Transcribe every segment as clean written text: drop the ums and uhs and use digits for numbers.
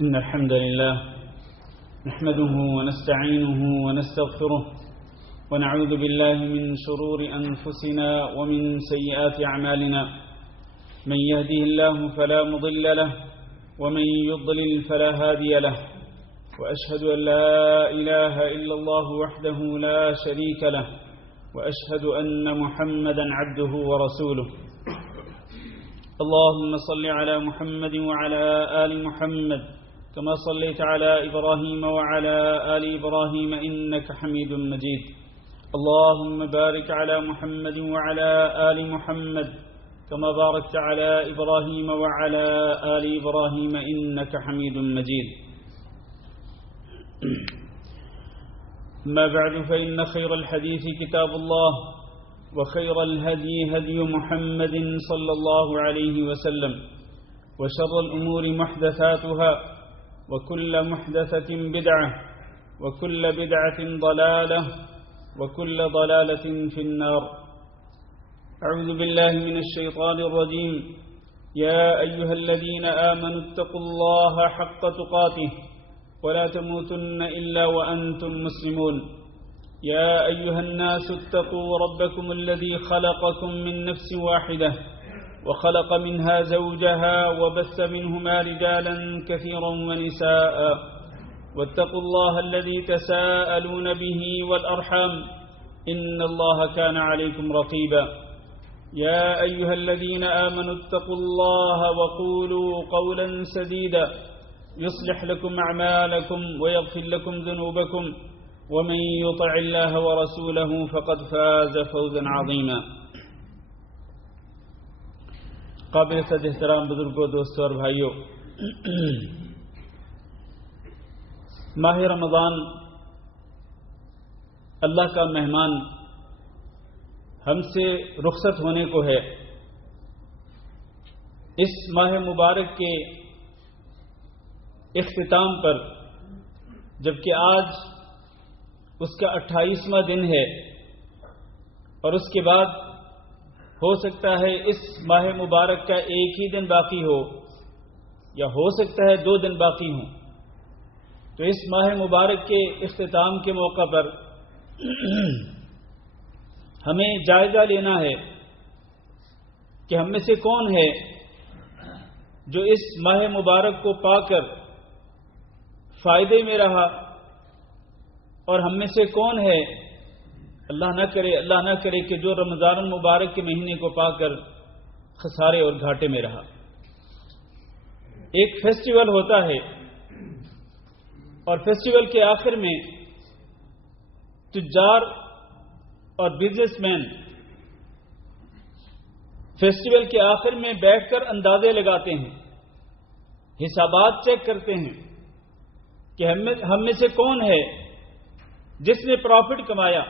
إن الحمد لله نحمده ونستعينه ونستغفره ونعوذ بالله من شرور أنفسنا ومن سيئات أعمالنا من يهده الله فلا مضل له ومن يضلل فلا هادي له وأشهد أن لا إله إلا الله وحده لا شريك له وأشهد أن محمدا عبده ورسوله اللهم صل على محمد وعلى آل محمد كما صليت على إبراهيم وعلى آل إبراهيم إنك حميد مجيد اللهم بارك على محمد وعلى آل محمد كما باركت على إبراهيم وعلى آل إبراهيم إنك حميد مجيد ما بعد فإن خير الحديث كتاب الله وخير الهدي هدي محمد صلى الله عليه وسلم وشر الأمور محدثاتها وكل محدثة بدعة وكل بدعة ضلالة وكل ضلالة في النار أعوذ بالله من الشيطان الرجيم يا أيها الذين آمنوا اتقوا الله حق تقاته ولا تموتن إلا وأنتم مسلمون يا أيها الناس اتقوا ربكم الذي خلقكم من نفس واحدة وخلق منها زوجها وبث منهما رجالا كثيرا ونساء واتقوا الله الذي تساءلون به والأرحام إن الله كان عليكم رقيبا يا أيها الذين آمنوا اتقوا الله وقولوا قولا سديدا يصلح لكم أعمالكم ويغفر لكم ذنوبكم ومن يطع الله ورسوله فقد فاز فوزا عظيما قابل صد احترام بزرگوں دوستوں اور بھائیوں، ماہ رمضان اللہ کا مہمان ہم سے رخصت ہونے کو ہے۔ اس ماہ مبارک کے اختتام پر، جبکہ آج اس کا 28واں دن ہے اور اس کے بعد ہو سکتا ہے اس ماہ مبارک کا ایک ہی دن باقی ہو یا ہو سکتا ہے 2 دن باقی ہوں، تو اس ماہ مبارک کے اختتام کے موقع پر ہمیں جائزہ لینا ہے کہ ہم میں سے کون ہے جو اس ماہ مبارک کو پا کر فائدے میں رہا، اور ہم میں سے کون ہے اللہ نہ کرے کہ جو رمضان المبارک کے مہینے کو پا کر خسارے اور گھاٹے میں رہا۔ ایک فیسٹیول ہوتا ہے اور فیسٹیول کے آخر میں تجار اور بزنس مین فیسٹیول کے آخر میں بیٹھ کر اندازے لگاتے ہیں، حسابات چیک کرتے ہیں کہ ہم میں سے کون ہے جس نے پروفٹ کمایا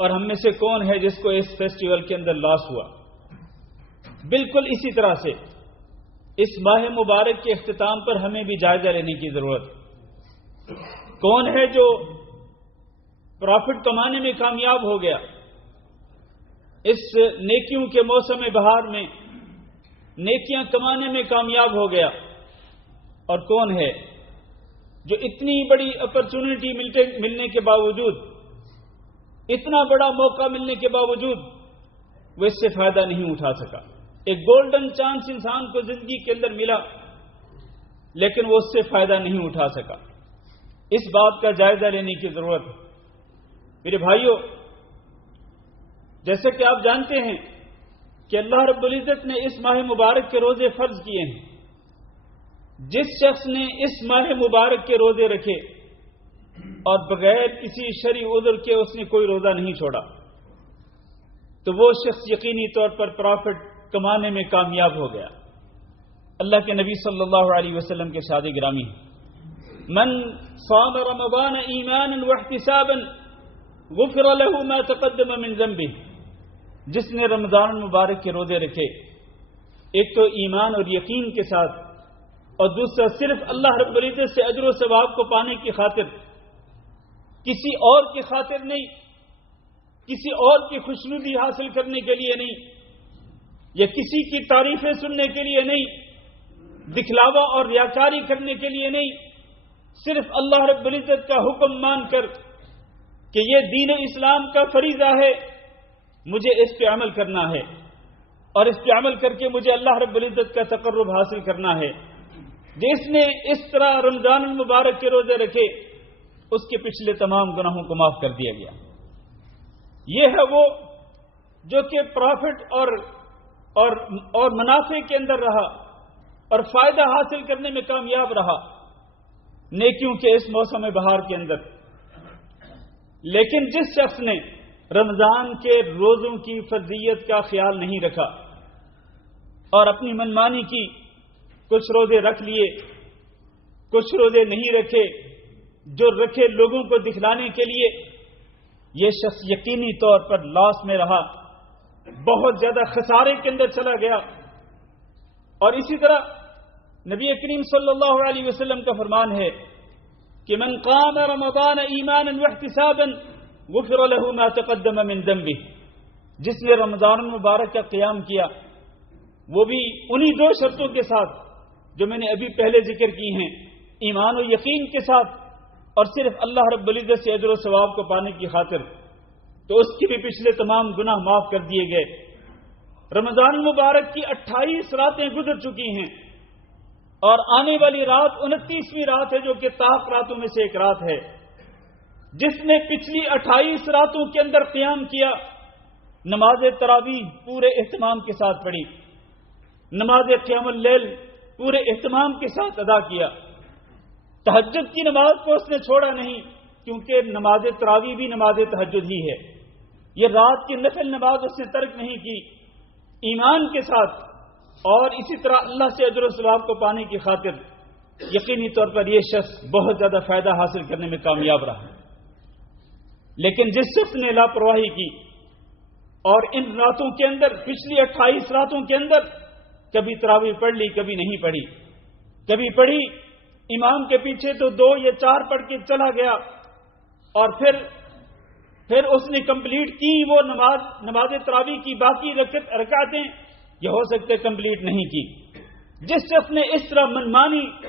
اور ہم میں سے کون ہے جس کو اس فیسٹیول کے اندر لاس ہوا۔ بالکل اسی طرح سے اس ماہ مبارک کے اختتام پر ہمیں بھی جائزہ لینے کی ضرورت۔ کون ہے جو پروفٹ کمانے میں کامیاب ہو گیا اس نیکیوں کے موسم بہار میں، نیکیاں کمانے میں کامیاب ہو گیا، اور کون ہے جو اتنی بڑی اپرچونٹی ملنے کے باوجود، اتنا بڑا موقع ملنے کے باوجود وہ اس سے فائدہ نہیں اٹھا سکا۔ ایک گولڈن چانس انسان کو زندگی کے اندر ملا لیکن وہ اس سے فائدہ نہیں اٹھا سکا۔ اس بات کا جائزہ لینے کی ضرورت ہے۔ میرے بھائیوں، جیسے کہ آپ جانتے ہیں کہ اللہ رب العزت نے اس ماہ مبارک کے روزے فرض کیے ہیں۔ جس شخص نے اس ماہ مبارک کے روزے رکھے اور بغیر کسی شرعی عذر کے اس نے کوئی روزہ نہیں چھوڑا تو وہ شخص یقینی طور پر پروفٹ کمانے میں کامیاب ہو گیا۔ اللہ کے نبی صلی اللہ علیہ وسلم کے ارشاد گرامی ہے، من صام رمضان ایمانا واحتسابا غفر له ما تقدم من ذنبه، جس نے رمضان مبارک کے روزے رکھے، ایک تو ایمان اور یقین کے ساتھ، اور دوسرا صرف اللہ رب العزت سے اجر و ثواب کو پانے کی خاطر، کسی اور کی خاطر نہیں، کسی اور کی خوشنودی حاصل کرنے کے لیے نہیں، یا کسی کی تعریفیں سننے کے لیے نہیں، دکھلاوا اور ریاکاری کرنے کے لیے نہیں، صرف اللہ رب العزت کا حکم مان کر کہ یہ دین اسلام کا فریضہ ہے، مجھے اس پہ عمل کرنا ہے، اور اس پہ عمل کر کے مجھے اللہ رب العزت کا تقرب حاصل کرنا ہے۔ جس نے اس طرح رمضان المبارک کے روزے رکھے، اس کے پچھلے تمام گناہوں کو معاف کر دیا گیا۔ یہ ہے وہ جو کہ پروفٹ اور منافع کے اندر رہا اور فائدہ حاصل کرنے میں کامیاب رہا نیکیوں کے اس موسم بہار کے اندر۔ لیکن جس شخص نے رمضان کے روزوں کی فرضیت کا خیال نہیں رکھا اور اپنی منمانی کی، کچھ روزے رکھ لیے، کچھ روزے نہیں رکھے، جو رکھے لوگوں کو دکھلانے کے لیے، یہ شخص یقینی طور پر لاس میں رہا، بہت زیادہ خسارے کے اندر چلا گیا۔ اور اسی طرح نبی کریم صلی اللہ علیہ وسلم کا فرمان ہے کہ من قام رمضان ایمانا واحتسابا غفر له ما تقدم من ذنبه، جس نے رمضان المبارک کا قیام کیا، وہ بھی انہی دو شرطوں کے ساتھ جو میں نے ابھی پہلے ذکر کی ہیں، ایمان و یقین کے ساتھ اور صرف اللہ رب العزت سے اجر و ثواب کو پانے کی خاطر، تو اس کے بھی پچھلے تمام گناہ معاف کر دیے گئے۔ رمضان المبارک کی 28 راتیں گزر چکی ہیں اور آنے والی رات 29ویں رات ہے، جو کہ طاق راتوں میں سے ایک رات ہے۔ جس نے پچھلی 28 راتوں کے اندر قیام کیا، نماز تراویح پورے اہتمام کے ساتھ پڑھی، نماز قیام اللیل پورے اہتمام کے ساتھ ادا کیا، تہجد کی نماز کو اس نے چھوڑا نہیں، کیونکہ نماز تراویح بھی نماز تہجد ہی ہے، یہ رات کی نفل نماز اس نے ترک نہیں کی، ایمان کے ساتھ اور اسی طرح اللہ سے اجر و ثواب کو پانے کی خاطر۔ یقینی طور پر یہ شخص بہت زیادہ فائدہ حاصل کرنے میں کامیاب رہا۔ لیکن جس شخص نے لاپرواہی کی اور ان راتوں کے اندر، پچھلی 28 راتوں کے اندر کبھی تراویح پڑھ لی، کبھی نہیں پڑھی، کبھی پڑھی امام کے پیچھے تو 2 یا 4 پڑھ کے چلا گیا، اور پھر اس نے کمپلیٹ کی وہ نماز تراویح کی باقی رکعتیں، یہ ہو سکتے کمپلیٹ نہیں کی۔ جس شخص نے اس طرح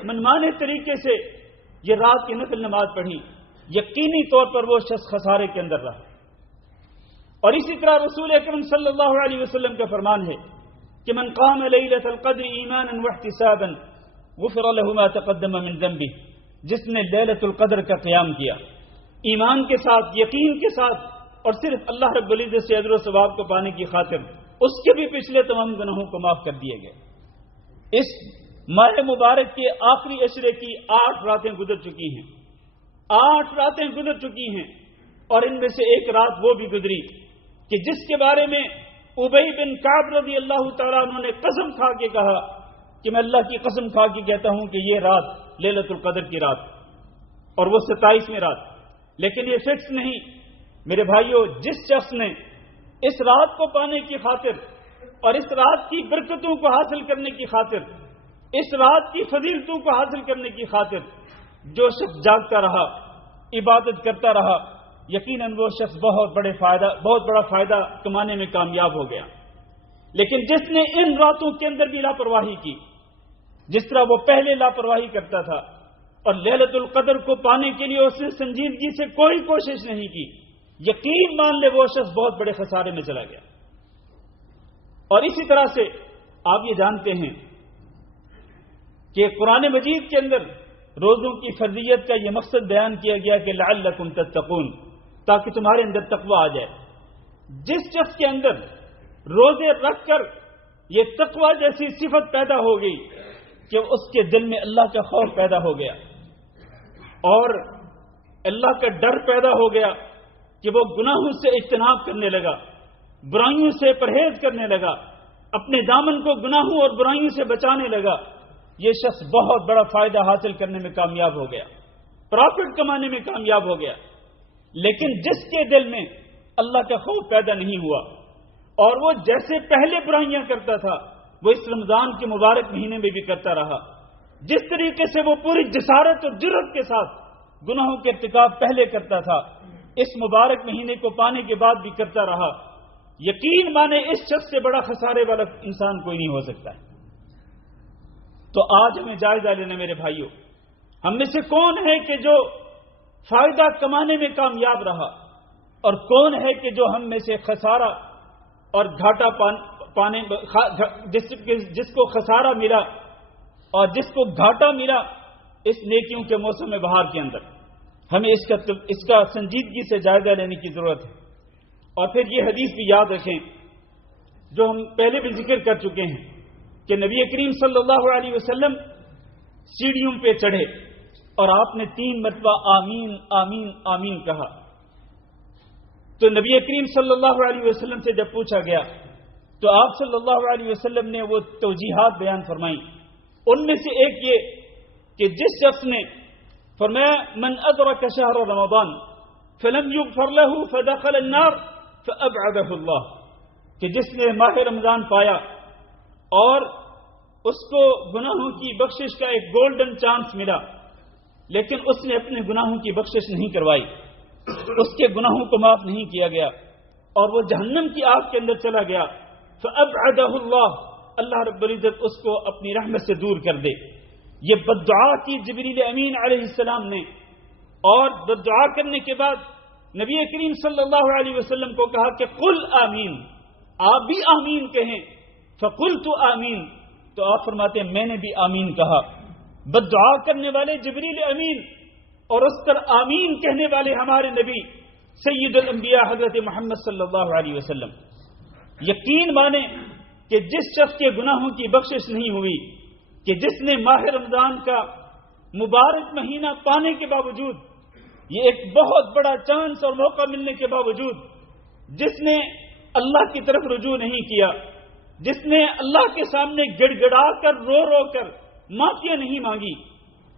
منمانے طریقے سے یہ رات کی نفل نماز پڑھی، یقینی طور پر وہ شخص خسارے کے اندر رہا۔ اور اسی طرح رسول اکرم صلی اللہ علیہ وسلم کا فرمان ہے کہ من قام لیلۃ القدر ایمانا واحتسابا غفر له ما تقدم من ذنبه، جس نے لیلۃ القدر کا قیام کیا ایمان کے ساتھ، یقین کے ساتھ اور صرف اللہ رب العزت سے اجر و ثواب کو پانے کی خاطر، اس کے بھی پچھلے تمام گناہوں کو معاف کر دیے گئے۔ اس ماہ مبارک کے آخری عشرے کی 8 راتیں گزر چکی ہیں، 8 راتیں گزر چکی ہیں، اور ان میں سے ایک رات وہ بھی گزری کہ جس کے بارے میں ابی بن کعب رضی اللہ تعالیٰ عنہ نے قسم کھا کے کہا کہ میں اللہ کی قسم کھا کے کہتا ہوں کہ یہ رات لیلۃ القدر کی رات، اور وہ 27ویں رات۔ لیکن یہ فکس نہیں میرے بھائیوں، جس شخص نے اس رات کو پانے کی خاطر اور اس رات کی برکتوں کو حاصل کرنے کی خاطر، اس رات کی فضیلتوں کو حاصل کرنے کی خاطر جو شخص جاگتا رہا، عبادت کرتا رہا، یقیناً وہ شخص بہت بڑا فائدہ کمانے میں کامیاب ہو گیا۔ لیکن جس نے ان راتوں کے اندر بھی لاپرواہی کی، جس طرح وہ پہلے لاپرواہی کرتا تھا اور لیلۃ القدر کو پانے کے لیے اس نے سنجیدگی سے کوئی کوشش نہیں کی، یقین مان لے وہ شخص بہت بڑے خسارے میں چلا گیا۔ اور اسی طرح سے آپ یہ جانتے ہیں کہ قرآن مجید کے اندر روزوں کی فرضیت کا یہ مقصد بیان کیا گیا کہ لعلکم تتقون، تاکہ تمہارے اندر تقوی آ جائے۔ جس شخص کے اندر روزے رکھ کر یہ تقوی جیسی صفت پیدا ہو گئی کہ اس کے دل میں اللہ کا خوف پیدا ہو گیا اور اللہ کا ڈر پیدا ہو گیا کہ وہ گناہوں سے اجتناب کرنے لگا، برائیوں سے پرہیز کرنے لگا، اپنے دامن کو گناہوں اور برائیوں سے بچانے لگا، یہ شخص بہت بڑا فائدہ حاصل کرنے میں کامیاب ہو گیا، پرافٹ کمانے میں کامیاب ہو گیا۔ لیکن جس کے دل میں اللہ کا خوف پیدا نہیں ہوا اور وہ جیسے پہلے برائیاں کرتا تھا وہ اس رمضان کے مبارک مہینے میں بھی کرتا رہا، جس طریقے سے وہ پوری جسارت اور جرأت کے ساتھ گناہوں کے ارتکاب پہلے کرتا تھا، اس مبارک مہینے کو پانے کے بعد بھی کرتا رہا، یقین مانے اس شخص سے بڑا خسارے والا انسان کوئی نہیں ہو سکتا ہے۔ تو آج ہمیں جائزہ لینا میرے بھائیوں، ہم میں سے کون ہے کہ جو فائدہ کمانے میں کامیاب رہا، اور کون ہے کہ جو ہم میں سے خسارہ اور گھاٹا پانے جس کو خسارہ ملا اور جس کو گھاٹا ملا اس نیکیوں کے موسم بہار کے اندر۔ ہمیں اس کا سنجیدگی سے جائزہ لینے کی ضرورت ہے۔ اور پھر یہ حدیث بھی یاد رکھیں جو ہم پہلے بھی ذکر کر چکے ہیں کہ نبی کریم صلی اللہ علیہ وسلم سیڑھیوں پہ چڑھے اور آپ نے 3 مرتبہ آمین آمین آمین کہا۔ تو نبی کریم صلی اللہ علیہ وسلم سے جب پوچھا گیا تو آپ صلی اللہ علیہ وسلم نے وہ توجیحات بیان فرمائیں۔ ان میں سے ایک یہ کہ جس شخص نے فرمایا من ادرک شہر رمضان فلم یغفر له فدخل النار فابعدہ اللہ، کہ جس نے ماہ رمضان پایا اور اس کو گناہوں کی بخشش کا ایک گولڈن چانس ملا، لیکن اس نے اپنے گناہوں کی بخشش نہیں کروائی، اس کے گناہوں کو معاف نہیں کیا گیا اور وہ جہنم کی آگ کے اندر چلا گیا، فابعدہ اللہ، اللہ رب العزت اس کو اپنی رحمت سے دور کر دے۔ یہ بددعا کی جبریل امین علیہ السلام نے، اور بددعا کرنے کے بعد نبی کریم صلی اللہ علیہ وسلم کو کہا کہ قل آمین، آپ بھی آمین کہیں، فقلت آمین، تو آپ فرماتے ہیں میں نے بھی آمین کہا۔ بددعا کرنے والے جبریل امین اور اس پر آمین کہنے والے ہمارے نبی سید الانبیاء حضرت محمد صلی اللہ علیہ وسلم۔ یقین مانیں کہ جس شخص کے گناہوں کی بخشش نہیں ہوئی، کہ جس نے ماہ رمضان کا مبارک مہینہ پانے کے باوجود، یہ ایک بہت بڑا چانس اور موقع ملنے کے باوجود جس نے اللہ کی طرف رجوع نہیں کیا، جس نے اللہ کے سامنے گڑ گڑا کر رو رو کر معافیاں نہیں مانگی،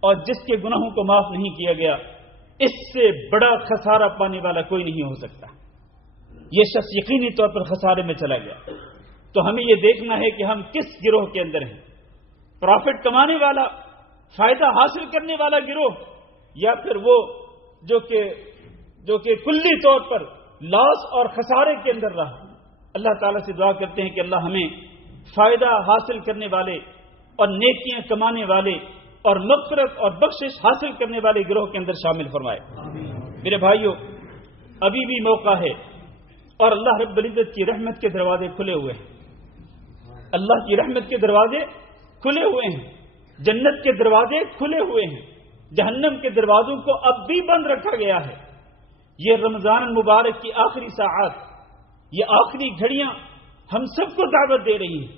اور جس کے گناہوں کو معاف نہیں کیا گیا، اس سے بڑا خسارہ پانے والا کوئی نہیں ہو سکتا۔ یہ شخص یقینی طور پر خسارے میں چلا گیا۔ تو ہمیں یہ دیکھنا ہے کہ ہم کس گروہ کے اندر ہیں، پرافٹ کمانے والا، فائدہ حاصل کرنے والا گروہ، یا پھر وہ جو کہ کلی طور پر لاس اور خسارے کے اندر رہا۔ اللہ تعالیٰ سے دعا کرتے ہیں کہ اللہ ہمیں فائدہ حاصل کرنے والے اور نیکیاں کمانے والے اور مغفرت اور بخشش حاصل کرنے والے گروہ کے اندر شامل فرمائے۔ میرے بھائیوں، ابھی بھی موقع ہے اور اللہ رب العزت کی رحمت کے دروازے کھلے ہوئے ہیں، اللہ کی رحمت کے دروازے کھلے ہوئے ہیں، جنت کے دروازے کھلے ہوئے ہیں، جہنم کے دروازوں کو اب بھی بند رکھا گیا ہے۔ یہ رمضان المبارک کی آخری ساعات، یہ آخری گھڑیاں ہم سب کو دعوت دے رہی ہیں۔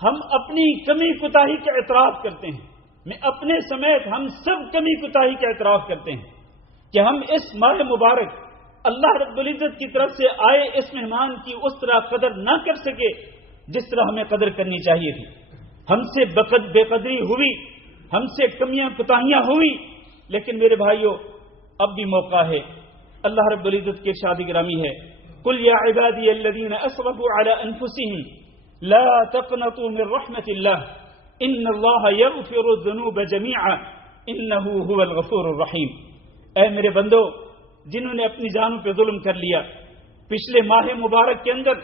ہم اپنی کمی کوتاہی کا اعتراف کرتے ہیں، میں اپنے سمیت ہم سب کمی کوتاہی کا اعتراف کرتے ہیں کہ ہم اس ماہ مبارک اللہ رب العزت کی طرف سے آئے اس مہمان کی اس طرح قدر نہ کر سکے جس طرح ہمیں قدر کرنی چاہیے تھی۔ ہم سے بے قدری ہوئی، ہم سے کمیاں کوتاہیاں ہوئی، لیکن میرے بھائیوں اب بھی موقع ہے۔ اللہ رب العزت کی ارشاد گرامی ہے قل یا عبادی الذین اسرفوا علی انفسهم لا تقنطوا من رحمت اللہ ان اللہ یغفر الذنوب جميعا انہ هو الغفور الرحیم۔ اے میرے بندو، جنہوں نے اپنی جانوں پہ ظلم کر لیا، پچھلے ماہ مبارک کے اندر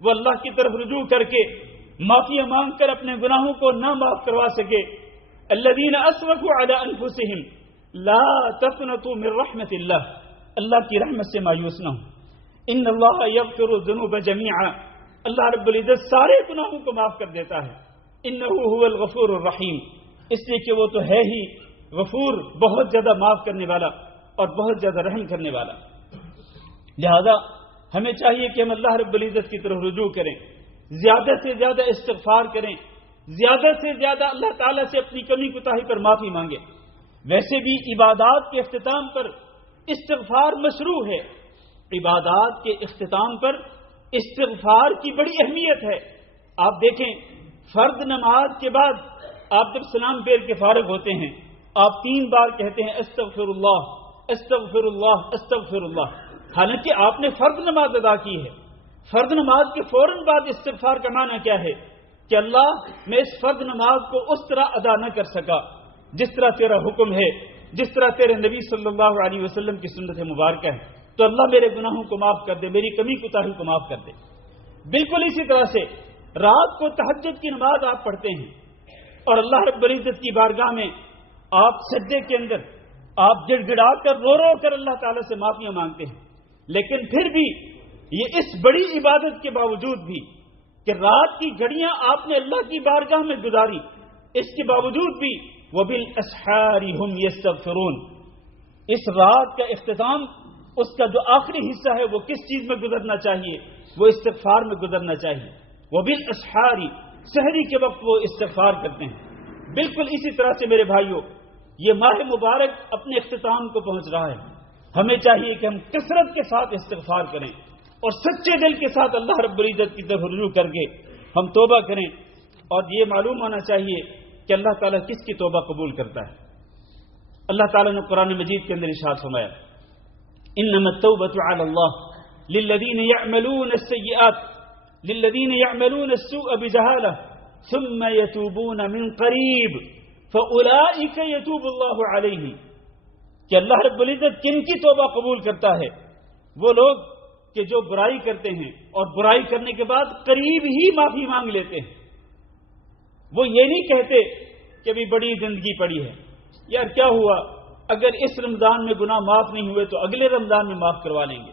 وہ اللہ کی طرف رجوع کر کے معافی مانگ کر اپنے گناہوں کو نہ معاف کروا سکے، الذین اسرفوا علی انفسهم لا تقنطوا من رحمت اللہ، اللہ کی رحمت سے مایوس نہ ہو، ان اللہ یغفر الذنوب جميعا، اللہ رب العزت سارے گناہوں کو معاف کر دیتا ہے، انہ هو الغفور الرحیم، اس لیے کہ وہ تو ہے ہی غفور، بہت زیادہ معاف کرنے والا اور بہت زیادہ رحم کرنے والا۔ لہذا ہمیں چاہیے کہ ہم اللہ رب العزت کی طرف رجوع کریں، زیادہ سے زیادہ استغفار کریں، زیادہ سے زیادہ اللہ تعالیٰ سے اپنی کمی کوتاہی پر معافی مانگیں۔ ویسے بھی عبادات کے اختتام پر استغفار مشروع ہے، عبادات کے اختتام پر استغفار کی بڑی اہمیت ہے۔ آپ دیکھیں، فرض نماز کے بعد آپ جب سلام پھیر کے فارغ ہوتے ہیں، آپ 3 بار کہتے ہیں استغفر اللہ استغفر اللہ استغفر اللہ، حالانکہ آپ نے فرض نماز ادا کی ہے۔ فرض نماز کے فوراً بعد استغفار کا معنی کیا ہے کہ اللہ میں اس فرض نماز کو اس طرح ادا نہ کر سکا جس طرح تیرا حکم ہے، جس طرح تیرے نبی صلی اللہ علیہ وسلم کی سنت مبارکہ ہے، تو اللہ میرے گناہوں کو معاف کر دے، میری کمی کوتاہی کو معاف کر دے۔ بالکل اسی طرح سے رات کو تہجد کی نماز آپ پڑھتے ہیں، اور اللہ رب العزت کی بارگاہ میں آپ سجدے کے اندر آپ گڑ گڑا کر رو رو کر اللہ تعالیٰ سے معافیاں مانگتے ہیں، لیکن پھر بھی یہ اس بڑی عبادت کے باوجود بھی کہ رات کی گھڑیاں آپ نے اللہ کی بارگاہ میں گزاری، اس کے باوجود بھی وَبِالْأَسْحَارِ هُمْ يَسْتَغْفِرُونَ، اس رات کا اختتام، اس کا جو آخری حصہ ہے وہ کس چیز میں گزرنا چاہیے؟ وہ استغفار میں گزرنا چاہیے۔ وَبِالْأَسْحَارِ، سحری کے وقت وہ استغفار کرتے ہیں۔ بالکل اسی طرح سے میرے بھائیوں، یہ ماہ مبارک اپنے اختتام کو پہنچ رہا ہے، ہمیں چاہیے کہ ہم کثرت کے ساتھ استغفار کریں اور سچے دل کے ساتھ اللہ رب العزت کی طرف رجوع کر کے ہم توبہ کریں، اور یہ معلوم ہونا چاہیے کہ اللہ تعالیٰ کس کی توبہ قبول کرتا ہے۔ اللہ تعالیٰ نے قرآن مجید کے اندر ارشاد فرمایا انما التوبۃ علی اللہ للذین یعملون السوء بجہالہ ثم یتوبون من قریب فاولئک یتوب اللہ علیہم، کہ اللہ رب العزت کن کی توبہ قبول کرتا ہے؟ وہ لوگ کہ جو برائی کرتے ہیں اور برائی کرنے کے بعد قریب ہی معافی مانگ لیتے ہیں۔ وہ یہ نہیں کہتے کہ ابھی بڑی زندگی پڑی ہے، یار کیا ہوا، اگر اس رمضان میں گناہ معاف نہیں ہوئے تو اگلے رمضان میں معاف کروا لیں گے،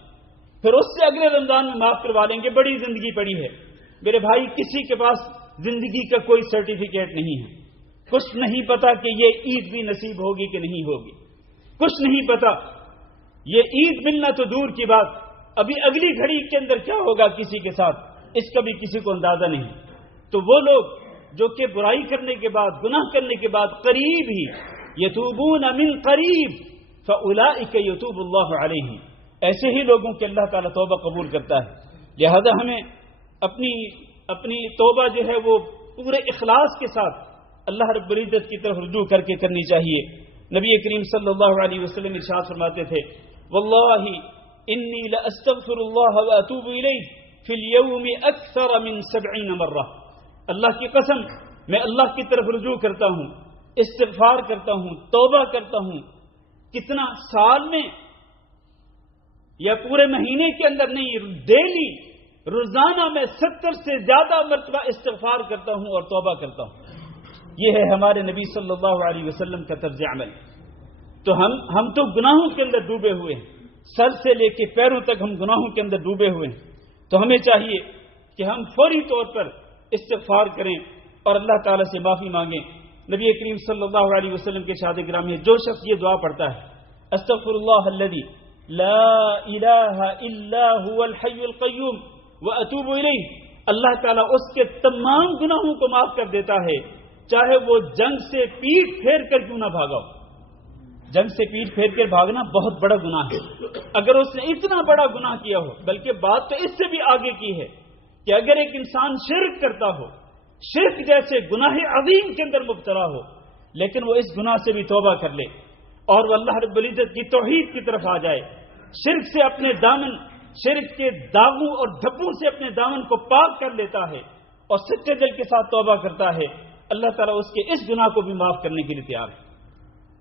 پھر اس سے اگلے رمضان میں معاف کروا لیں گے، بڑی زندگی پڑی ہے۔ میرے بھائی، کسی کے پاس زندگی کا کوئی سرٹیفکیٹ نہیں ہے، کچھ نہیں پتا کہ یہ عید بھی نصیب ہوگی کہ نہیں ہوگی، کچھ نہیں پتا، یہ عید ملنا تو دور کی بات، ابھی اگلی گھڑی کے اندر کیا ہوگا کسی کے ساتھ، اس کا بھی کسی کو اندازہ نہیں۔ تو وہ لوگ جو کہ برائی کرنے کے بعد، گناہ کرنے کے بعد قریب ہی یتوبون من قریب فاولئک یتوب اللہ علیہم، ایسے ہی لوگوں کے اللہ تعالیٰ توبہ قبول کرتا ہے۔ لہذا ہمیں اپنی توبہ جو ہے وہ پورے اخلاص کے ساتھ اللہ رب العزت کی طرف رجوع کر کے کرنی چاہیے۔ نبی کریم صلی اللہ علیہ وسلم ارشاد فرماتے تھے واللہ انی لاستغفر اللہ واتوب الیہ فی اليوم اکثر من 70 مرہ، اللہ کی قسم میں اللہ کی طرف رجوع کرتا ہوں، استغفار کرتا ہوں، توبہ کرتا ہوں، کتنا سال میں یا پورے مہینے کے اندر نہیں، ڈیلی روزانہ میں 70 سے زیادہ مرتبہ استغفار کرتا ہوں اور توبہ کرتا ہوں۔ یہ ہے ہمارے نبی صلی اللہ علیہ وسلم کا طرز عمل۔ تو ہم تو گناہوں کے اندر ڈوبے ہوئے ہیں، سر سے لے کے پیروں تک ہم گناہوں کے اندر ڈوبے ہوئے ہیں، تو ہمیں چاہیے کہ ہم فوری طور پر استغفار کریں اور اللہ تعالیٰ سے معافی مانگیں۔ نبی کریم صلی اللہ علیہ وسلم کے شاد گرامی ہے، جو شخص یہ دعا پڑھتا ہے استغفر اللہ الذی لا الہ الا هو الحی القیوم واتوب الیہ، اللہ تعالیٰ اس کے تمام گناہوں کو معاف کر دیتا ہے، چاہے وہ جنگ سے پیٹ پھیر کر کیوں نہ بھاگا ہو۔ جنگ سے پیٹ پھیر کر بھاگنا بہت بڑا گناہ ہے، اگر اس نے اتنا بڑا گناہ کیا ہو، بلکہ بات تو اس سے بھی آگے کی ہے کہ اگر ایک انسان شرک کرتا ہو، شرک جیسے گناہ عظیم کے اندر مبتلا ہو، لیکن وہ اس گناہ سے بھی توبہ کر لے اور وہ اللہ رب العزت کی توحید کی طرف آ جائے، شرک سے اپنے دامن، شرک کے داغوں اور دھبوں سے اپنے دامن کو پاک کر لیتا ہے اور سچے دل کے ساتھ توبہ کرتا ہے، اللہ تعالیٰ اس کے اس گناہ کو بھی معاف کرنے کے لیے تیار ہے۔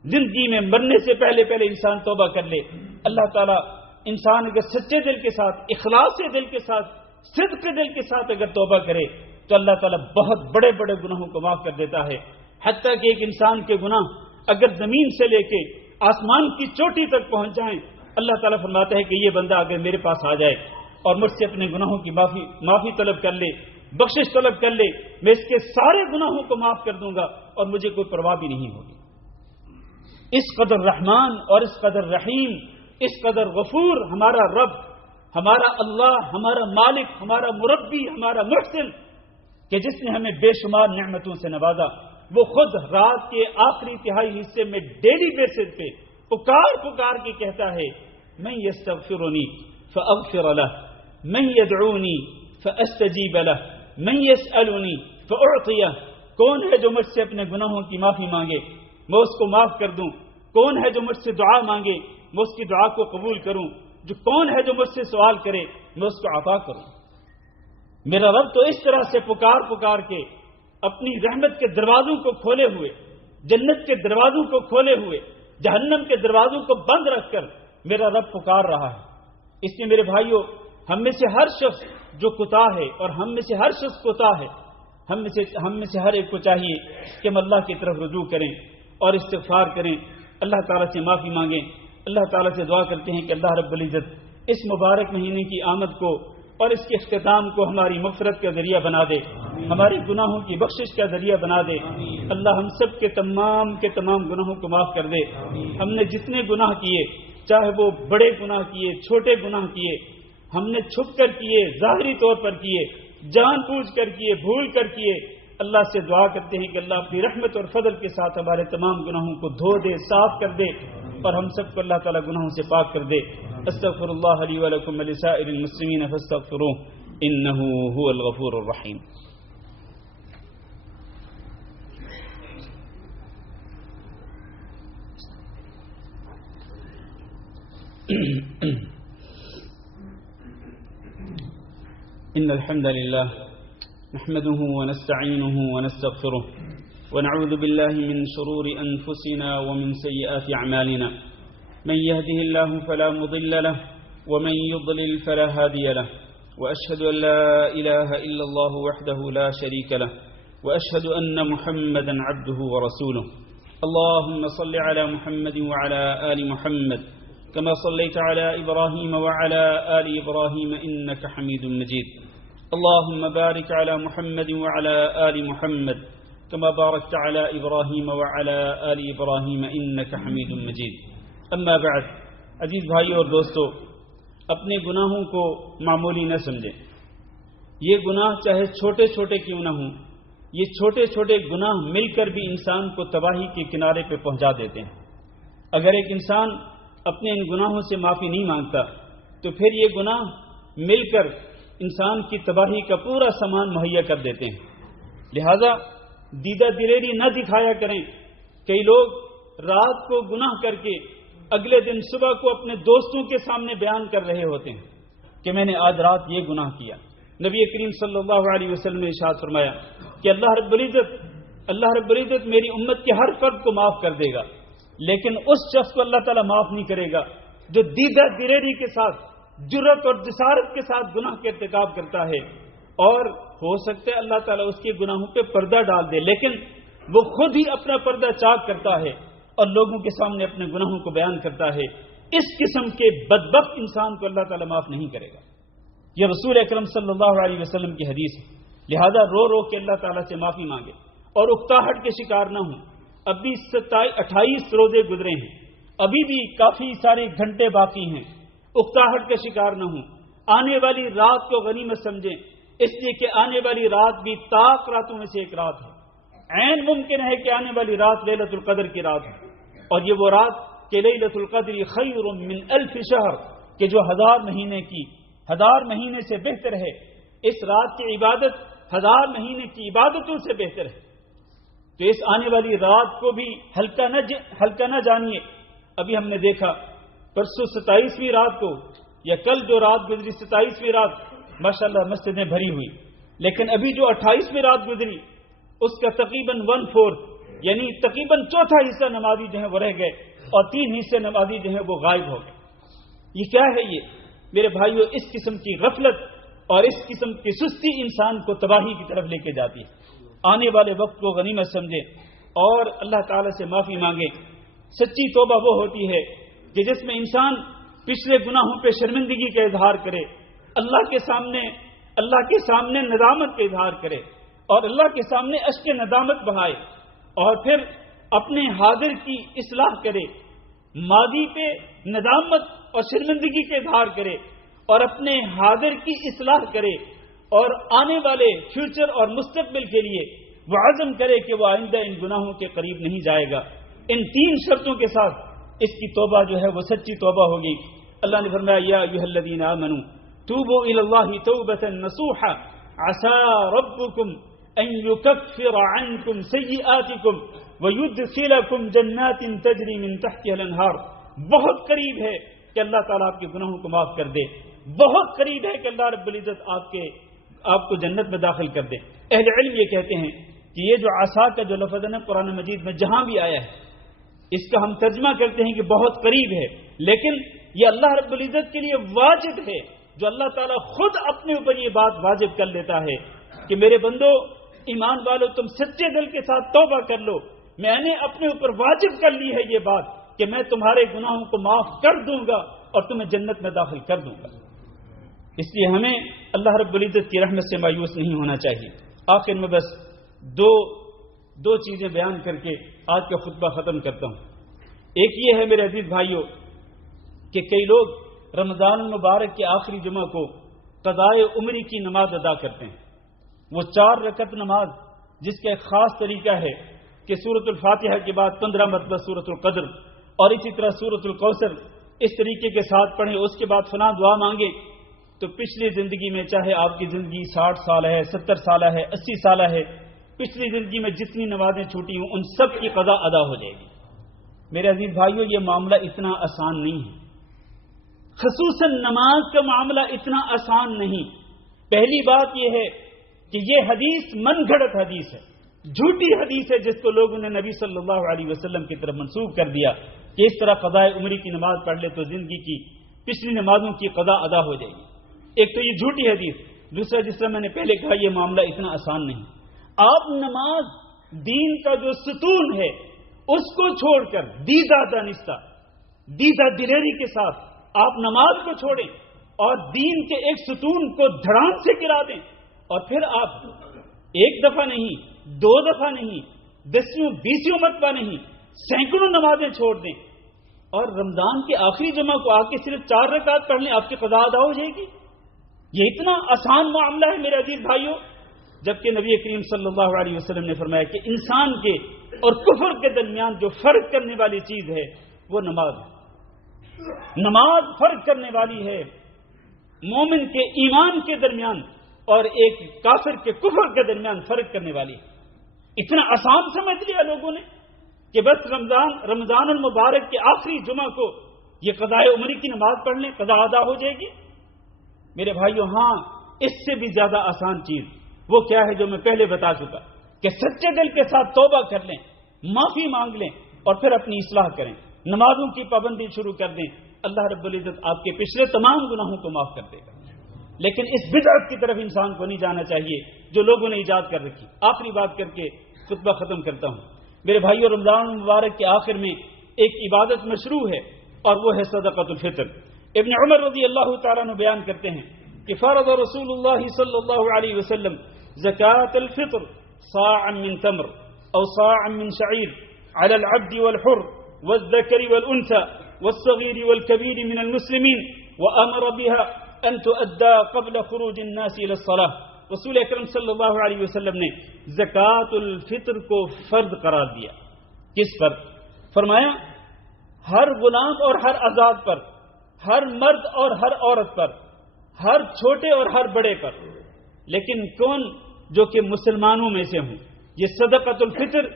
زندگی میں مرنے سے پہلے انسان توبہ کر لے، اللہ تعالیٰ انسان اگر سچے دل کے ساتھ، اخلاص دل کے ساتھ، صدق دل کے ساتھ اگر توبہ کرے تو اللہ تعالیٰ بہت بڑے بڑے گناہوں کو معاف کر دیتا ہے۔ حتیٰ کہ ایک انسان کے گناہ اگر زمین سے لے کے آسمان کی چوٹی تک پہنچ جائیں، اللہ تعالیٰ فرماتا ہے کہ یہ بندہ اگر میرے پاس آ جائے اور مجھ سے اپنے گناہوں کی معافی طلب کر لے، بخشش طلب کر لے، میں اس کے سارے گناہوں کو معاف کر دوں گا اور مجھے کوئی پرواہ بھی نہیں ہوگی۔ اس قدر رحمان اور اس قدر رحیم، اس قدر غفور ہمارا رب، ہمارا اللہ، ہمارا مالک، ہمارا مربی، ہمارا محسن، کہ جس نے ہمیں بے شمار نعمتوں سے نوازا، وہ خود رات کے آخری تہائی حصے میں ڈیلی بیسس پہ پکار کے کہتا ہے من یستغفرنی فاغفر له، من یدعونی فاستجیب له، من یسألنی فاعطیہ، کون ہے جو مجھ سے اپنے گناہوں کی معافی مانگے میں اس کو معاف کر دوں، کون ہے جو مجھ سے دعا مانگے میں اس کی دعا کو قبول کروں، جو کون ہے جو مجھ سے سوال کرے میں اس کو عطا کروں۔ میرا رب تو اس طرح سے پکار کے اپنی رحمت کے دروازوں کو کھولے ہوئے، جنت کے دروازوں کو کھولے ہوئے، جہنم کے دروازوں کو بند رکھ کر میرا رب پکار رہا ہے۔ اس لیے میرے بھائیوں، ہم میں سے ہر شخص جو کوتاہ ہے اور ہم میں سے ہر شخص کوتاہ ہے، ہم میں سے ہر ایک کو چاہیے کہ ہم اللہ کی طرف رجوع کریں اور استغفار کریں، اللہ تعالیٰ سے معافی مانگیں۔ اللہ تعالیٰ سے دعا کرتے ہیں کہ اللہ رب العزت اس مبارک مہینے کی آمد کو اور اس کے اختتام کو ہماری مغفرت کا ذریعہ بنا دے، ہمارے گناہوں کی بخشش کا ذریعہ بنا دے۔ اللہ ہم سب کے تمام گناہوں کو معاف کر دے۔ ہم نے جتنے گناہ کیے، چاہے وہ بڑے گناہ کیے، چھوٹے گناہ کیے، ہم نے چھپ کر کیے، ظاہری طور پر کیے، جان بوجھ کر کیے، بھول کر کیے، اللہ سے دعا کرتے ہیں کہ اللہ اپنی رحمت اور فضل کے ساتھ ہمارے تمام گناہوں کو دھو دے، صاف کر دے، اور ہم سب کو اللہ تعالیٰ گناہوں سے پاک کر دے۔ استغفر اللہ لی ولکم ولسائر المسلمین فاستغفروہ انہ هو الغفور الرحیم۔ ان الحمد للہ نحمده ونستعینه ونستغفره ونعوذ بالله من شرور انفسنا ومن سيئات اعمالنا، من يهده الله فلا مضل له ومن يضلل فلا هادي له، واشهد ان لا اله الا الله وحده لا شريك له، واشهد ان محمدا عبده ورسوله۔ اللهم صل على محمد وعلى آل محمد كما صليت على إبراهيم وعلى آل إبراهيم إنك حميد مجيد۔ اللهم بارك على محمد وعلى آل محمد كما باركت على إبراهيم وعلى آل إبراهيم إنك حميد مجيد۔ اما بعد، عزیز بھائیو اور دوستو، اپنے گناہوں کو معمولی نہ سمجھیں۔ یہ گناہ چاہے چھوٹے چھوٹے کیوں نہ ہوں، یہ چھوٹے چھوٹے گناہ مل کر بھی انسان کو تباہی کے کنارے پہ پہنچا دیتے ہیں۔ اگر ایک انسان اپنے ان گناہوں سے معافی نہیں مانگتا تو پھر یہ گناہ مل کر انسان کی تباہی کا پورا سامان مہیا کر دیتے ہیں۔ لہذا دیدہ دلیری نہ دکھایا کریں۔ کئی لوگ رات کو گناہ کر کے اگلے دن صبح کو اپنے دوستوں کے سامنے بیان کر رہے ہوتے ہیں کہ میں نے آج رات یہ گناہ کیا۔ نبی کریم صلی اللہ علیہ وسلم نے ارشاد فرمایا کہ اللہ رب العزت میری امت کے ہر فرد کو معاف کر دے گا، لیکن اس شخص کو اللہ تعالیٰ معاف نہیں کرے گا جو دیدہ دلیری کے ساتھ، جرت اور جسارت کے ساتھ گناہ کے ارتکاب کرتا ہے، اور ہو سکتا ہے اللہ تعالیٰ اس کے گناہوں پہ پردہ ڈال دے، لیکن وہ خود ہی اپنا پردہ چاک کرتا ہے اور لوگوں کے سامنے اپنے گناہوں کو بیان کرتا ہے۔ اس قسم کے بدبخت انسان کو اللہ تعالیٰ معاف نہیں کرے گا۔ یہ رسول اکرم صلی اللہ علیہ وسلم کی حدیث ہے۔ لہذا رو رو کے اللہ تعالیٰ سے معافی مانگے اور اکتاہٹ کے شکار نہ ہوں۔ اب بھی 28 روزے گزرے ہیں، ابھی بھی کافی سارے گھنٹے باقی ہیں، اکتاہٹ کا شکار نہ ہوں۔ آنے والی رات کو غنیمت سمجھیں، اس لیے کہ آنے والی رات بھی طاق راتوں میں سے ایک رات ہے۔ عین ممکن ہے کہ آنے والی رات لیلۃ القدر کی رات ہے، اور یہ وہ رات کہ لیلۃ القدر خیر من 1000 شہر، کہ جو 1000 مہینے سے بہتر ہے۔ اس رات کی عبادت 1000 مہینے کی عبادتوں سے بہتر ہے۔ تو اس آنے والی رات کو بھی ہلکا نہ جانیے۔ ابھی ہم نے دیکھا پرسوں 27ویں رات کو، یا کل جو رات گزری 27ویں رات، ماشاءاللہ مسجدیں بھری ہوئی، لیکن ابھی جو 28ویں رات گزری اس کا تقریباً 1/4 یعنی تقریباً چوتھا حصہ نمازی جو ہیں وہ رہ گئے، اور 3 حصے نمازی جو ہیں وہ غائب ہو گئے۔ یہ کیا ہے؟ یہ میرے بھائیو، اس قسم کی غفلت اور اس قسم کی سستی انسان کو تباہی کی طرف لے کے جاتی ہے۔ آنے والے وقت کو غنیمت سمجھے اور اللہ تعالیٰ سے معافی مانگے۔ سچی توبہ وہ ہوتی ہے کہ جس میں انسان پچھلے گناہوں پہ شرمندگی کا اظہار کرے، اللہ کے سامنے ندامت کا اظہار کرے، اور اللہ کے سامنے اشک ندامت بہائے، اور پھر اپنے حاضر کی اصلاح کرے، ماضی پہ ندامت اور شرمندگی کا اظہار کرے اور اپنے حاضر کی اصلاح کرے، اور آنے والے فیوچر اور مستقبل کے لیے وہ عزم کرے کہ وہ آئندہ ان گناہوں کے قریب نہیں جائے گا۔ ان 3 شرطوں کے ساتھ اس کی توبہ جو ہے وہ سچی توبہ ہوگی۔ اللہ نے فرمایا یا ایھا الذین آمنوا توبوا الی اللہ توبۃ نصوحا عسى ربکم ان یکفر عنکم سیئاتکم ویدخلکم جنات تجری من تحتها الانہار۔ بہت قریب ہے کہ اللہ تعالیٰ آپ کے گناہوں کو معاف کر دے، بہت قریب ہے کہ اللہ رب العزت آپ کو جنت میں داخل کر دے۔ اہل علم یہ کہتے ہیں کہ یہ جو عصا کا جو لفظ ہے قرآن مجید میں جہاں بھی آیا ہے، اس کا ہم ترجمہ کرتے ہیں کہ بہت قریب ہے، لیکن یہ اللہ رب العزت کے لیے واجب ہے، جو اللہ تعالیٰ خود اپنے اوپر یہ بات واجب کر لیتا ہے کہ میرے بندو ایمان والو تم سچے دل کے ساتھ توبہ کر لو، میں نے اپنے اوپر واجب کر لی ہے یہ بات کہ میں تمہارے گناہوں کو معاف کر دوں گا اور تمہیں جنت میں داخل کر دوں گا۔ اس لیے ہمیں اللہ رب العزت کی رحمت سے مایوس نہیں ہونا چاہیے۔ آخر میں بس دو چیزیں بیان کر کے آج کا خطبہ ختم کرتا ہوں۔ ایک یہ ہے میرے عزیز بھائیوں کہ کئی لوگ رمضان المبارک کے آخری جمعہ کو قضائے عمری کی نماز ادا کرتے ہیں۔ وہ 4 رکعت نماز جس کا ایک خاص طریقہ ہے کہ سورۃ الفاتحہ کے بعد 15 مرتبہ سورۃ القدر اور اسی طرح سورۃ الکوثر اس طریقے کے ساتھ پڑھیں، اس کے بعد فلاں دعا مانگیں، تو پچھلی زندگی میں چاہے آپ کی زندگی 60 سال ہے، 70 سال ہے، 80 سال ہے، پچھلی زندگی میں جتنی نمازیں چھوٹی ہوں ان سب کی قضا ادا ہو جائے گی۔ میرے عزیز بھائیوں، یہ معاملہ اتنا آسان نہیں ہے، خصوصاً نماز کا معاملہ اتنا آسان نہیں۔ پہلی بات یہ ہے کہ یہ حدیث من گھڑت حدیث ہے، جھوٹی حدیث ہے، جس کو لوگوں نے نبی صلی اللہ علیہ وسلم کی طرف منسوب کر دیا کہ اس طرح قضائے عمری کی نماز پڑھ لے تو زندگی کی پچھلی نمازوں کی قضا ادا ہو جائے گی۔ ایک تو یہ جھوٹی حدیث، دوسرا جس طرح میں نے پہلے کہا یہ معاملہ اتنا آسان نہیں۔ آپ نماز دین کا جو ستون ہے اس کو چھوڑ کر دیدہ دانستہ، دیدہ دلیری کے ساتھ آپ نماز کو چھوڑیں اور دین کے ایک ستون کو دھڑام سے گرا دیں، اور پھر آپ ایک دفعہ نہیں، 2 دفعہ نہیں، 10 20 مرتبہ نہیں، سینکڑوں نمازیں چھوڑ دیں اور رمضان کے آخری جمعہ کو آ کے صرف 4 رکعت پڑھ لیں، آپ کی قضا ادا ہو جائے گی۔ یہ اتنا آسان معاملہ ہے میرے عزیز بھائیوں، جبکہ نبی کریم صلی اللہ علیہ وسلم نے فرمایا کہ انسان کے اور کفر کے درمیان جو فرق کرنے والی چیز ہے وہ نماز ہے۔ نماز فرق کرنے والی ہے مومن کے ایمان کے درمیان اور ایک کافر کے کفر کے درمیان فرق کرنے والی ہے۔ اتنا آسان سمجھ لیا لوگوں نے کہ بس رمضان المبارک کے آخری جمعہ کو یہ قضائے عمری کی نماز پڑھ لیں، قضا ادا ہو جائے گی۔ میرے بھائیوں، ہاں اس سے بھی زیادہ آسان چیز وہ کیا ہے جو میں پہلے بتا چکا کہ سچے دل کے ساتھ توبہ کر لیں، معافی مانگ لیں اور پھر اپنی اصلاح کریں، نمازوں کی پابندی شروع کر دیں، اللہ رب العزت آپ کے پچھلے تمام گناہوں کو معاف کر دے گا۔ لیکن اس بدعت کی طرف انسان کو نہیں جانا چاہیے جو لوگوں نے ایجاد کر رکھی۔ آخری بات کر کے خطبہ ختم کرتا ہوں۔ میرے بھائیوں، رمضان المبارک کے آخر میں ایک عبادت مشروع ہے اور وہ ہے صدقۃ الفطر۔ ابن عمر رضی اللہ تعالیٰ عنہ بیان کرتے ہیں کہ فرض رسول اللہ صلی اللہ علیہ وسلم زکاة الفطر صاعا من تمر او صاعا من شعیر على العبد والحر والذكر والانثى والصغير والكبير من المسلمين وامر بها ان تؤدى قبل خروج الناس الى الصلاة۔ رسول اکرم صلی اللہ علیہ وسلم نے زکاة الفطر کو فرض قرار دیا۔ کس پر؟ فرمایا ہر غلام اور ہر آزاد پر، ہر مرد اور ہر عورت پر، ہر چھوٹے اور ہر بڑے پر، لیکن کون؟ جو کہ مسلمانوں میں سے ہوں۔ یہ صدقۃ الفطر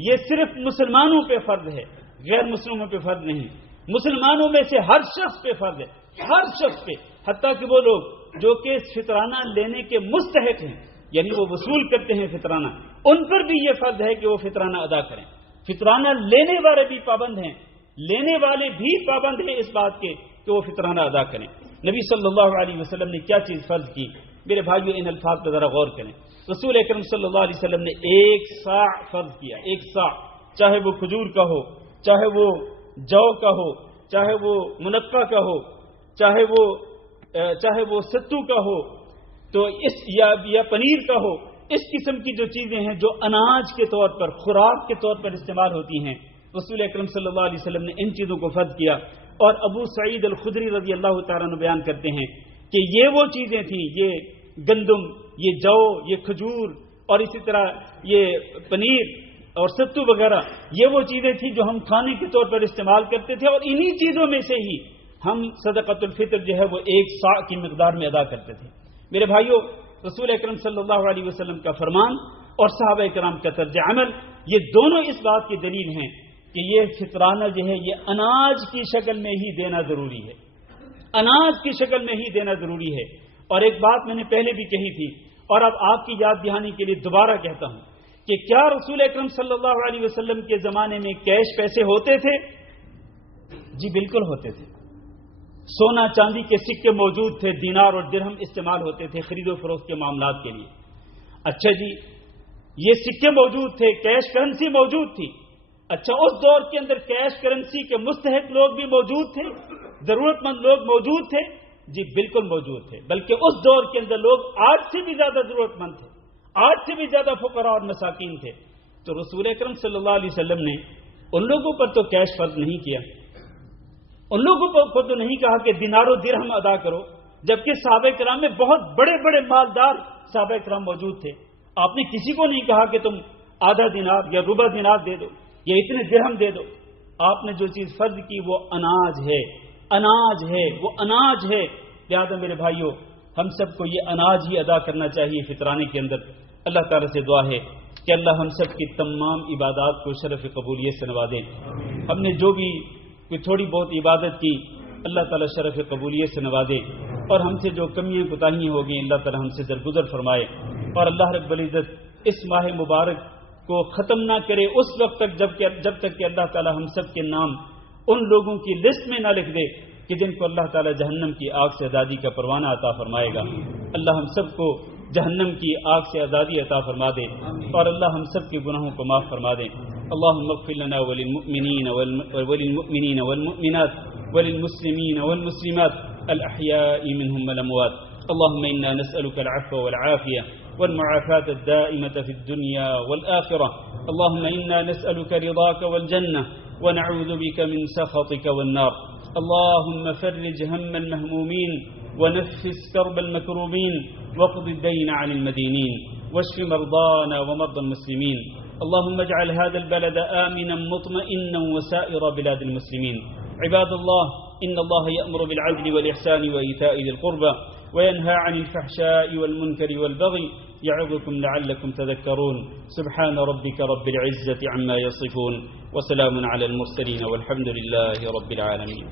یہ صرف مسلمانوں پہ فرض ہے، غیر مسلموں پہ فرض نہیں۔ مسلمانوں میں سے ہر شخص پہ فرض ہے، ہر شخص پہ، حتیٰ کہ وہ لوگ جو کہ فطرانہ لینے کے مستحق ہیں، یعنی وہ وصول کرتے ہیں فطرانہ، ان پر بھی یہ فرض ہے کہ وہ فطرانہ ادا کریں۔ فطرانہ لینے والے بھی پابند ہیں، لینے والے بھی پابند ہیں اس بات کے کہ وہ فطرانہ ادا کریں۔ نبی صلی اللہ علیہ وسلم نے کیا چیز فرض کی؟ میرے بھائیو، ان الفاظ پر ذرا غور کریں۔ رسول اکرم صلی اللہ علیہ وسلم نے 1 صاع فرض کیا، 1 صاع، چاہے وہ کھجور کا ہو، چاہے وہ جو کا ہو، چاہے وہ منقع کا ہو، چاہے وہ ستو کا ہو، تو اس یا پنیر کا ہو، اس قسم کی جو چیزیں ہیں جو اناج کے طور پر، خوراک کے طور پر استعمال ہوتی ہیں، رسول اکرم صلی اللہ علیہ وسلم نے ان چیزوں کو فرض کیا۔ اور ابو سعید الخدری رضی اللہ تعالیٰ عنہ بیان کرتے ہیں کہ یہ وہ چیزیں تھیں، یہ گندم، یہ جو، یہ کھجور اور اسی طرح یہ پنیر اور ستو وغیرہ، یہ وہ چیزیں تھیں جو ہم کھانے کے طور پر استعمال کرتے تھے، اور انہی چیزوں میں سے ہی ہم صدقۃ الفطر جو ہے وہ 1 صاع کی مقدار میں ادا کرتے تھے۔ میرے بھائیوں، رسول اکرم صلی اللہ علیہ وسلم کا فرمان اور صحابہ کرام کا طرز عمل، یہ دونوں اس بات کی دلیل ہیں کہ یہ فطرانہ جو ہے یہ اناج کی شکل میں ہی دینا ضروری ہے، اناج کی شکل میں ہی دینا ضروری ہے۔ اور ایک بات میں نے پہلے بھی کہی تھی اور اب آپ کی یاد دہانی کے لیے دوبارہ کہتا ہوں کہ کیا رسول اکرم صلی اللہ علیہ وسلم کے زمانے میں کیش پیسے ہوتے تھے؟ جی بالکل ہوتے تھے۔ سونا چاندی کے سکے موجود تھے، دینار اور درہم استعمال ہوتے تھے خرید و فروخت کے معاملات کے لیے۔ اچھا جی، یہ سکے موجود تھے، کیش کرنسی موجود تھی. اچھا، اس دور کے اندر کیش کرنسی کے مستحق لوگ بھی موجود تھے، ضرورت مند لوگ موجود تھے؟ جی بالکل موجود تھے، بلکہ اس دور کے اندر لوگ آج سے بھی زیادہ ضرورت مند تھے، آج سے بھی زیادہ فقراء اور مساکین تھے. تو رسول اکرم صلی اللہ علیہ وسلم نے ان لوگوں پر تو کیش فرض نہیں کیا، ان لوگوں کو تو نہیں کہا کہ دینار و درہم ادا کرو، جبکہ صحابہ کرام میں بہت بڑے بڑے مالدار صحابہ کرام موجود تھے. آپ نے کسی کو نہیں کہا کہ تم آدھا دینار یا ربع دینار دے دو یا اتنے درہم دے دو. آپ نے جو چیز فرض کی وہ اناج ہے، اناج ہے، وہ اناج ہے. لہذا میرے بھائیوں، ہم سب کو یہ اناج ہی ادا کرنا چاہیے فطرانے کے اندر. اللہ تعالیٰ سے دعا ہے کہ اللہ ہم سب کی تمام عبادات کو شرف قبولیت سے نوازیں. ہم نے جو بھی کوئی تھوڑی بہت عبادت کی، اللہ تعالیٰ شرف قبولیت سے نوازے، اور ہم سے جو کمیاں کوتاہیاں ہو گئیں اللہ تعالیٰ ہم سے درگزر فرمائے. اور اللہ رب العزت اس ماہ مبارک کو ختم نہ کرے اس وقت تک جب تک کہ اللہ تعالیٰ ہم سب کے نام ان لوگوں کی لسٹ میں نہ لکھ دے کہ جن کو اللہ تعالیٰ جہنم کی آگ سے آزادی کا پروانہ عطا فرمائے گا. اللہ ہم سب کو جہنم کی آگ سے آزادی عطا فرما دے، اور اللہ ہم سب کے گناہوں کو معاف فرما دے. اللهم اغفر لنا وللمؤمنين والمؤمنات وللمسلمين والمسلمات الأحياء منهم والأموات. اللهم إنا نسألك العفو والعافية والمعافاة الدائمة في الدنيا والآخرة. اللهم إنا نسألك رضاك والجنة ونعوذ بك من سخطك والنار. اللهم فرج هم المهمومين ونفس كرب المكروبين واقض الدين عن المدينين واشف مرضانا ومرضى المسلمين. اللهم اجعل هذا البلد آمنا مطمئنا وسائر بلاد المسلمين. عباد الله، إن الله يأمر بالعدل والإحسان وإيتاء ذي القربى وينهى عن الفحشاء والمنكر والبغي يعظكم لعلكم تذكرون. سبحان ربك رب العزة عما يصفون وسلام على المرسلين والحمد لله رب العالمين.